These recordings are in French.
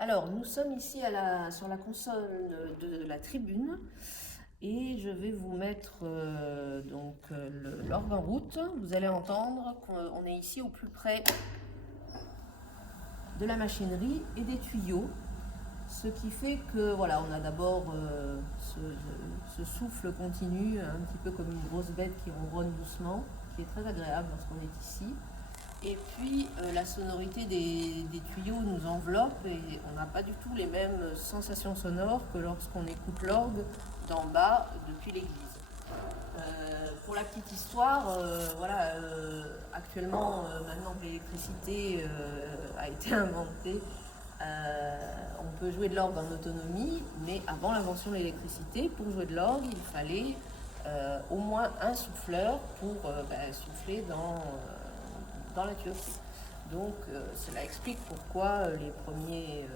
Alors, nous sommes ici sur la console de la tribune et je vais vous mettre l'orgue en route. Vous allez entendre qu'on est ici au plus près de la machinerie et des tuyaux, ce qui fait que voilà, on a d'abord ce souffle continu, un petit peu comme une grosse bête qui ronronne doucement, qui est très agréable lorsqu'on est ici. Et puis la sonorité des tuyaux nous enveloppe et on n'a pas du tout les mêmes sensations sonores que lorsqu'on écoute l'orgue d'en bas depuis l'église. Pour la petite histoire, actuellement, maintenant que l'électricité a été inventée, on peut jouer de l'orgue en autonomie, mais avant l'invention de l'électricité, pour jouer de l'orgue, il fallait au moins un souffleur pour souffler dans la tuyauterie. Donc cela explique pourquoi les premiers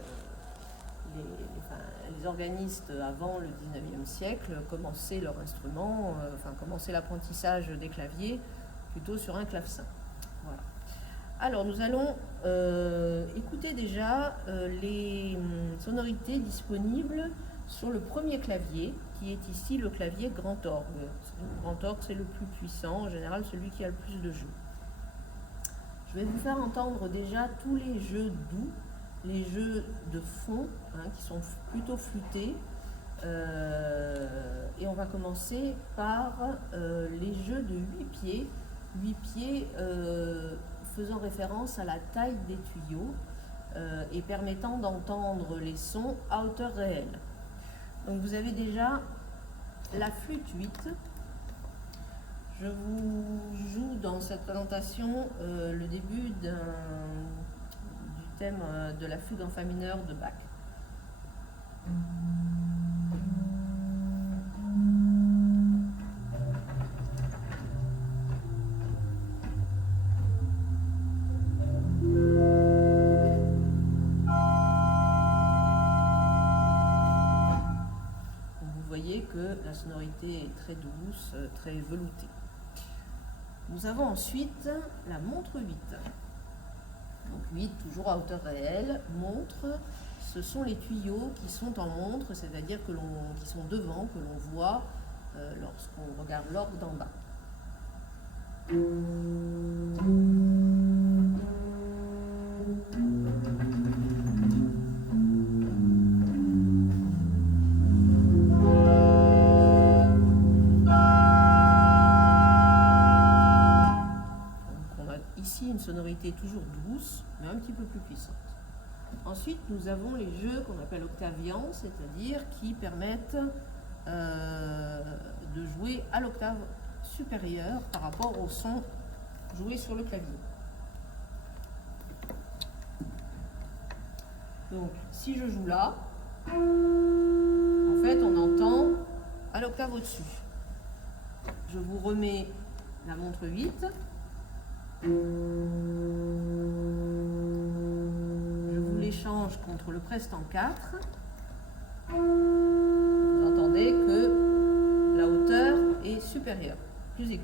les organistes avant le 19e siècle commençaient leur instrument, commençaient l'apprentissage des claviers plutôt sur un clavecin. Voilà. Alors nous allons écouter déjà les sonorités disponibles sur le premier clavier, qui est ici le clavier grand orgue. Le grand orgue, c'est le plus puissant, en général celui qui a le plus de jeux. Je vais vous faire entendre déjà tous les jeux doux, les jeux de fond, qui sont plutôt flûtés. Et on va commencer par les jeux de 8 pieds. 8 pieds faisant référence à la taille des tuyaux et permettant d'entendre les sons à hauteur réelle. Donc vous avez déjà la flûte 8. Je vous joue dans cette présentation le début du thème de la fugue en fa mineur de Bach. Vous voyez que la sonorité est très douce, très veloutée. Nous avons ensuite la montre 8. Donc 8 toujours à hauteur réelle. Montre, ce sont les tuyaux qui sont en montre, c'est-à-dire qui sont devant, que l'on voit lorsqu'on regarde l'orgue d'en bas. Une sonorité toujours douce, mais un petit peu plus puissante. Ensuite, nous avons les jeux qu'on appelle octaviants, c'est-à-dire qui permettent de jouer à l'octave supérieure par rapport au son joué sur le clavier. Donc, si je joue là, en fait, on entend à l'octave au-dessus. Je vous remets la montre 8. Je vous l'échange contre le prestant 4. Vous entendez que la hauteur est supérieure, plus aiguë.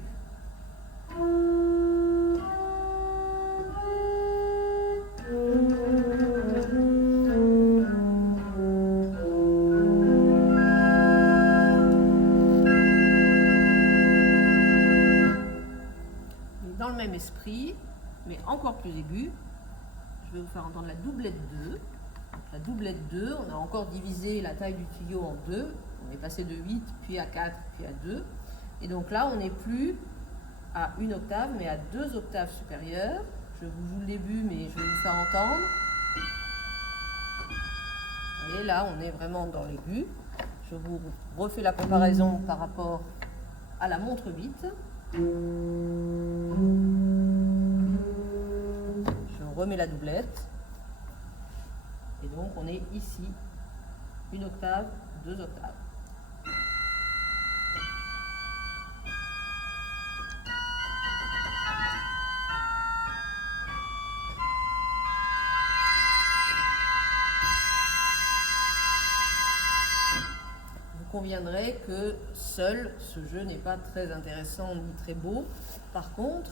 Dans le même esprit, mais encore plus aigu, je vais vous faire entendre la doublette 2. La doublette 2, on a encore divisé la taille du tuyau en deux. On est passé de 8, puis à 4, puis à 2. Et donc là, on n'est plus à une octave, mais à 2 octaves supérieures. Je vous joue le début, mais je vais vous faire entendre. Et là, on est vraiment dans l'aigu. Je vous refais la comparaison par rapport à la montre 8. Je remets la doublette. Et donc on est ici, une octave, 2 octaves. Vous conviendrez que seul ce jeu n'est pas très intéressant ni très beau. Par contre,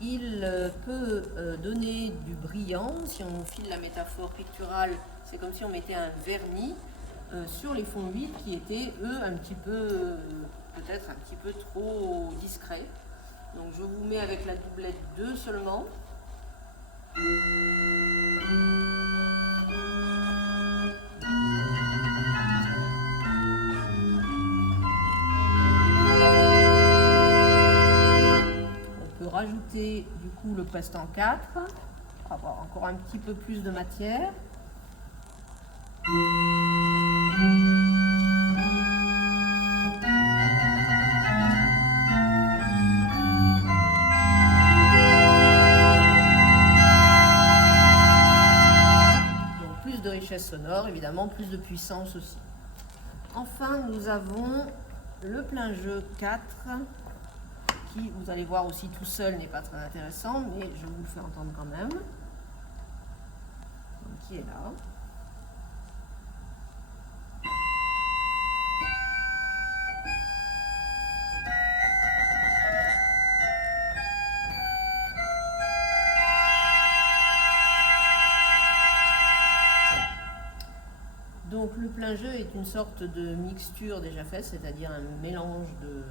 Il peut donner du brillant. Si on file la métaphore picturale, c'est comme si on mettait un vernis sur les fonds humides qui étaient, eux, un petit peu, peut-être un petit peu trop discrets. Donc je vous mets avec la doublette 2 seulement. Rajouter du coup le prestant 4 pour avoir encore un petit peu plus de matière. Donc plus de richesse sonore, évidemment, plus de puissance aussi. Enfin, nous avons le plein jeu 4 qui, vous allez voir aussi tout seul, n'est pas très intéressant, mais je vous le fais entendre quand même. Donc, qui est là. Donc le plein jeu est une sorte de mixture déjà faite, c'est-à-dire un mélange de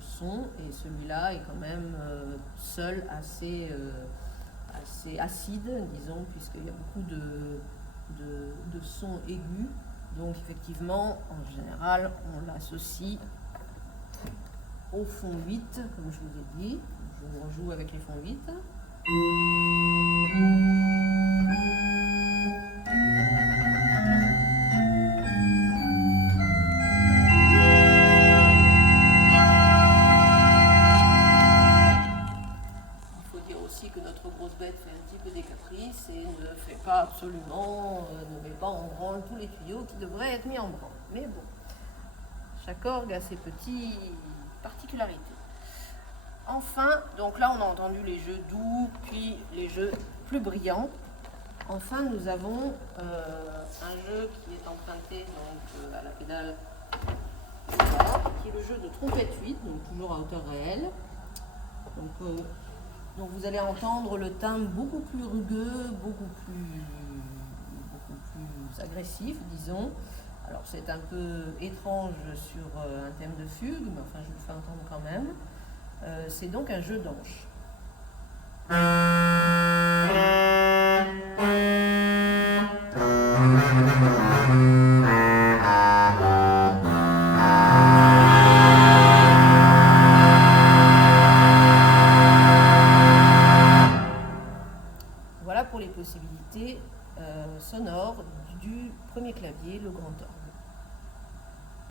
son, et celui-là est quand même seul assez acide, disons, puisqu'il y a beaucoup de sons aigus. Donc effectivement, en général, on l'associe au fond 8, comme je vous ai dit. Je vous rejoue avec les fonds 8. Absolument, ne met pas en branle tous les tuyaux qui devraient être mis en branle. Mais bon, chaque orgue a ses petites particularités. Enfin, donc là on a entendu les jeux doux, puis les jeux plus brillants. Enfin, nous avons un jeu qui est emprunté donc, à la pédale, voilà, qui est le jeu de trompette 8, donc toujours à hauteur réelle. Donc vous allez entendre le timbre beaucoup plus rugueux, beaucoup plus agressif, disons. Alors c'est un peu étrange sur un thème de fugue, mais enfin je vous le fais entendre quand même. C'est donc un jeu d'anches. Voilà pour les possibilités sonores du premier clavier, le grand orgue.